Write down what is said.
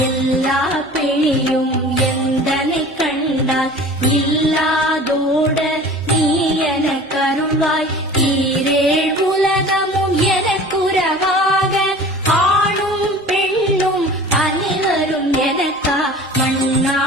எல்லா பிணியும் எந்தனை கண்டால் இல்லாதோட நீ என கருள்வாய். ஈரேழ் உலகமும் எனக்குறவாக ஆணும் பெண்ணும் அனைவரும் எனக்கா மண்ணா